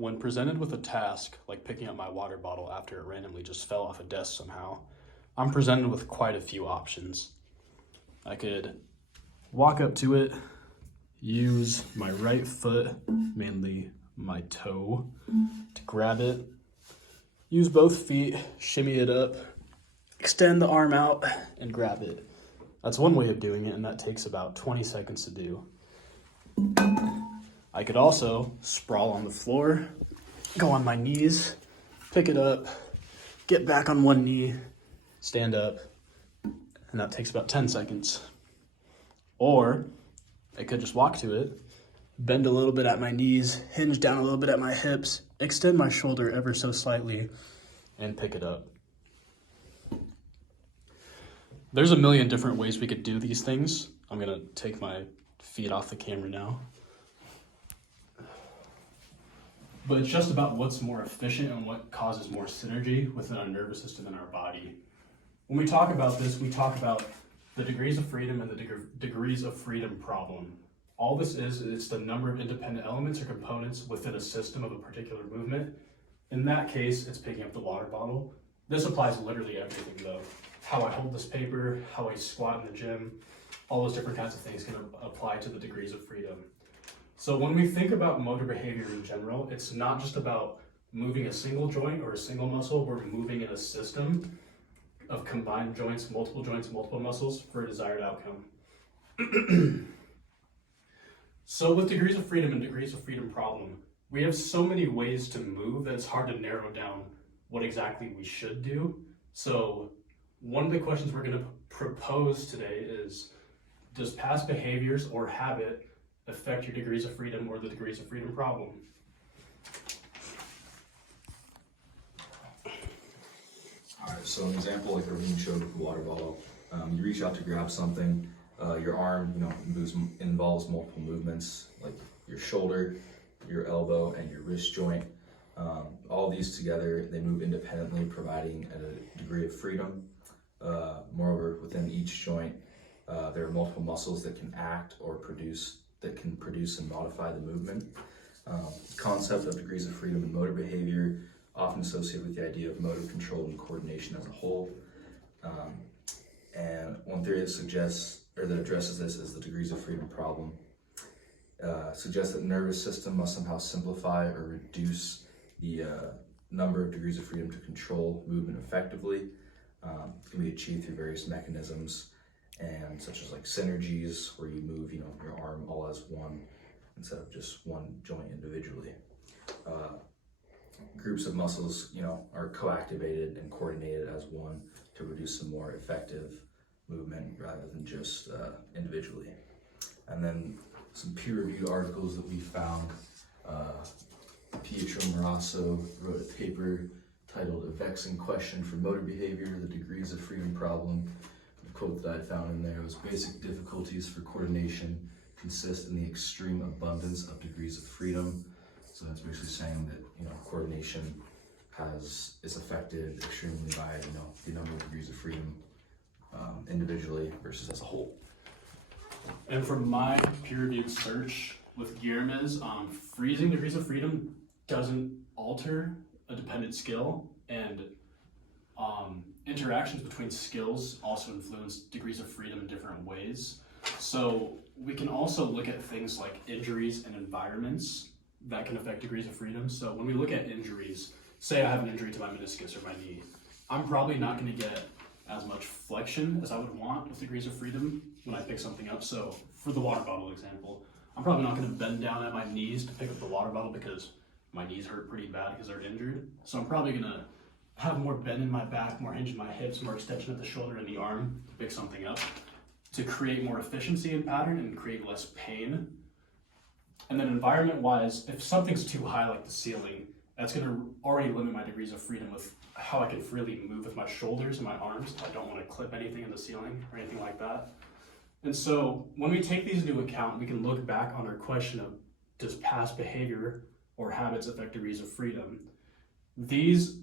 When presented with a task like picking up my water bottle after it randomly just fell off a desk somehow, I'm presented with quite a few options. I could walk up to it, use my right foot, mainly my toe, to grab it, use both feet, shimmy it up, extend the arm out, and grab it. That's one way of doing it, and that takes about 20 seconds to do. I could also sprawl on the floor, go on my knees, pick it up, get back on one knee, stand up, and that takes about 10 seconds. Or I could just walk to it, bend a little bit at my knees, hinge down a little bit at my hips, extend my shoulder ever so slightly, and pick it up. There's a million different ways we could do these things. I'm gonna take my feet off the camera now. But it's just about what's more efficient and what causes more synergy within our nervous system and our body. When we talk about this, we talk about the degrees of freedom and the degrees of freedom problem. All this is, it's the number of independent elements or components within a system of a particular movement. In that case, it's picking up the water bottle. This applies to literally everything though. How I hold this paper, how I squat in the gym, all those different kinds of things can apply to the degrees of freedom. So when we think about motor behavior in general, it's not just about moving a single joint or a single muscle, we're moving in a system of combined joints, multiple muscles for a desired outcome. So with degrees of freedom and degrees of freedom problem, we have so many ways to move that it's hard to narrow down what exactly we should do. So one of the questions we're going to propose today is, does past behaviors or habit affect your degrees of freedom or the degrees of freedom problem? All right, so an example like Rohin showed with the water bottle, you reach out to grab something, your arm, involves multiple movements like your shoulder, your elbow, and your wrist joint. All these together, they move independently, providing a degree of freedom. Moreover, within each joint, there are multiple muscles that can act or produce and modify the movement. The concept of degrees of freedom in motor behavior often associated with the idea of motor control and coordination as a whole. And one theory that addresses this is the degrees of freedom problem. Suggests that the nervous system must somehow simplify or reduce the number of degrees of freedom to control movement effectively. It can be achieved through various mechanisms, and such as like synergies, where you move your arm all as one instead of just one joint individually. Groups of muscles are co-activated and coordinated as one to produce a more effective movement rather than just individually. And then some peer-reviewed articles that we found. Pietro Marasso wrote a paper titled "A Vexing Question for Motor Behavior, the Degrees of Freedom Problem." The quote that I found in there was, "Basic difficulties for coordination consist in the extreme abundance of degrees of freedom." So that's basically saying that coordination is affected extremely by the number of degrees of freedom individually versus as a whole. And from my peer-reviewed search with Guillermo's, freezing degrees of freedom doesn't alter a dependent skill, and interactions between skills also influence degrees of freedom in different ways. So we can also look at things like injuries and environments that can affect degrees of freedom. So when we look at injuries, say I have an injury to my meniscus or my knee, I'm probably not going to get as much flexion as I would want with degrees of freedom when I pick something up. So for the water bottle example, I'm probably not going to bend down at my knees to pick up the water bottle because my knees hurt pretty bad because they're injured. So I'm probably going to have more bend in my back, more hinge in my hips, more extension of the shoulder and the arm to pick something up to create more efficiency in pattern and create less pain. And then environment-wise, if something's too high like the ceiling, that's going to already limit my degrees of freedom with how I can freely move with my shoulders and my arms. I don't want to clip anything in the ceiling or anything like that. And so when we take these into account, we can look back on our question of, does past behavior or habits affect degrees of freedom? These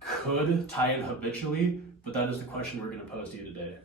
could tie in habitually, but that is the question we're going to pose to you today.